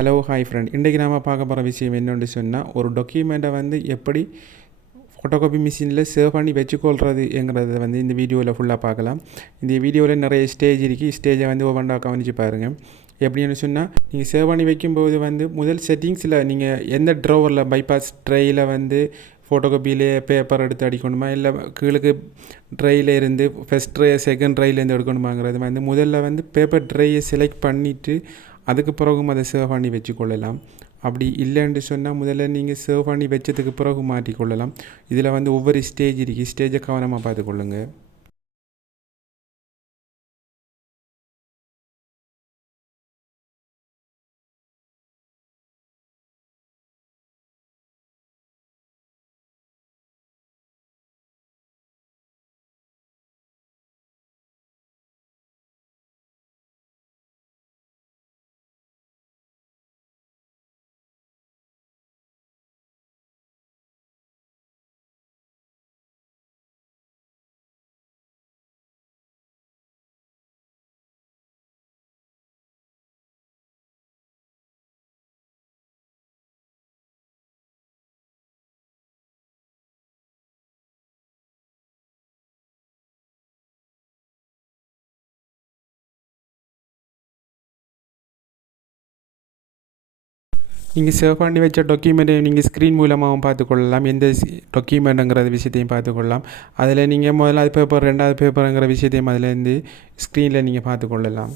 Hello hi friend இன்றைக்கி நாம் பார்க்க போகிற விஷயம் என்னென்னு சொன்னால் ஒரு டாக்குமெண்ட்டை வந்து எப்படி ஃபோட்டோகாப்பி மிஷினில் சேவ் பண்ணி வச்சுக்கொள்றதுங்கிறத வந்து இந்த வீடியோவில் ஃபுல்லாக பார்க்கலாம். இந்த வீடியோவில் நிறைய ஸ்டேஜ் இருக்குது ஸ்டேஜை வந்து ஒவ்வொன்றா கவனித்து பாருங்கள் எப்படின்னு சொன்னால் நீங்கள் சேவ் பண்ணி வைக்கும்போது வந்து முதல் செட்டிங்ஸில் நீங்கள் எந்த ட்ரோவரில் பைபாஸ் ட்ரெயில் வந்து ஃபோட்டோகாப்பியிலே பேப்பர் எடுத்து அடிக்கணுமா? இல்லை கீழுக்கு ட்ரையில் இருந்து ஃபஸ்ட் ட்ரை செகண்ட் ட்ரையிலேருந்து எடுக்கணுமாங்கிறது வந்து முதல்ல வந்து பேப்பர் ட்ரையை செலக்ட் பண்ணிவிட்டு அதுக்கு பிறகும் அதை சேவ் பண்ணி வச்சுக்கொள்ளலாம். அப்படி இல்லைன்னு சொன்னால் முதல்ல நீங்கள் சேவ் பண்ணி வச்சதுக்கு பிறகு மாற்றிக்கொள்ளலாம். இதில் வந்து ஒவ்வொரு ஸ்டேஜ் இருக்குது ஸ்டேஜை கவனமாக பார்த்துக்கொள்ளுங்கள் நீங்கள் சேவ் பண்ணி வச்ச டாக்குமெண்ட்டை நீங்கள் ஸ்க்ரீன் மூலமாகவும் பார்த்துக்கொள்ளலாம். எந்த டாக்குமெண்ட்டுங்கிற விஷயத்தையும் பார்த்துக்கொள்ளலாம். அதில் நீங்கள் முதலாவது பேப்பர் ரெண்டாவது பேப்பருங்கிற விஷயத்தையும் அதிலேருந்து ஸ்க்ரீனில் நீங்கள் பார்த்துக்கொள்ளலாம்.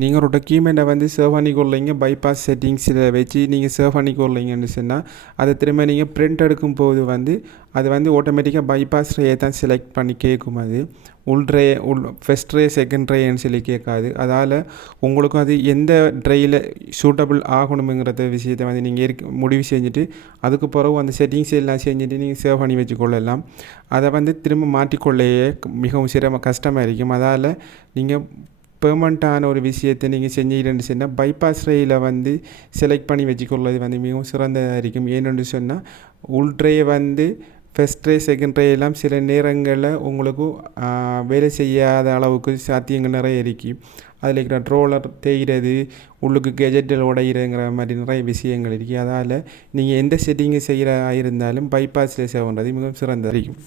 நீங்கள் ஒரு டாக்குமெண்ட்டை வந்து சேவ் பண்ணிக்கொள்ளீங்க பைபாஸ் செட்டிங்ஸில் வச்சு நீங்கள் சேவ் பண்ணிக்கொள்ளீங்கன்னு சொன்னால் அதை திரும்ப நீங்கள் பிரிண்ட் எடுக்கும் போது வந்து அது வந்து ஆட்டோமேட்டிக்காக பைபாஸ் ரேயை தான் செலக்ட் பண்ணி கேட்கும் அது. உள் ட்ரே உள் ஃபஸ்ட் ட்ரே செகண்ட் ட்ரேன்னு சொல்லி கேட்காது. அதால் உங்களுக்கும் அது எந்த ட்ரையில் சூட்டபிள் ஆகணுங்கிறத விஷயத்தை வந்து நீங்கள் இருக்க முடிவு செஞ்சுட்டு அதுக்கு பிறகு அந்த செட்டிங்ஸ் எல்லாம் செஞ்சுட்டு நீங்கள் சேவ் பண்ணி வச்சுக்கொள்ளலாம். அதை வந்து திரும்ப மாற்றிக்கொள்ளையே மிகவும் சிரம கஷ்டமாக இருக்கும். அதால் நீங்கள் பெர்மனண்ட்டான ஒரு விஷயத்தை நீங்கள் செஞ்சீங்கன்னு சொன்னால் பைபாஸ் ரயில வந்து செலக்ட் பண்ணி வச்சுக்கொள்வது வந்து மிகவும் சிறந்ததாக இருக்கும். ஏன்னு சொன்னால் உள்ட்ரே வந்து ஃபஸ்ட் ட்ரே செகண்ட் ட்ரே எல்லாம் சில நேரங்களில் உங்களுக்கு வேலை செய்யாத அளவுக்கு சாத்தியங்கள் நிறைய இருக்குது அதில் இருக்கிற ட்ரோலர் தேய்கிறது உள்ளுக்கு கெஜெட்டில் உடைகிறங்கிற மாதிரி நிறைய விஷயங்கள் இருக்குது அதால் நீங்கள் எந்த செட்டிங்கு செய்கிற இருந்தாலும் பைபாஸில் சேவன்றது மிகவும் சிறந்தது இருக்கும்.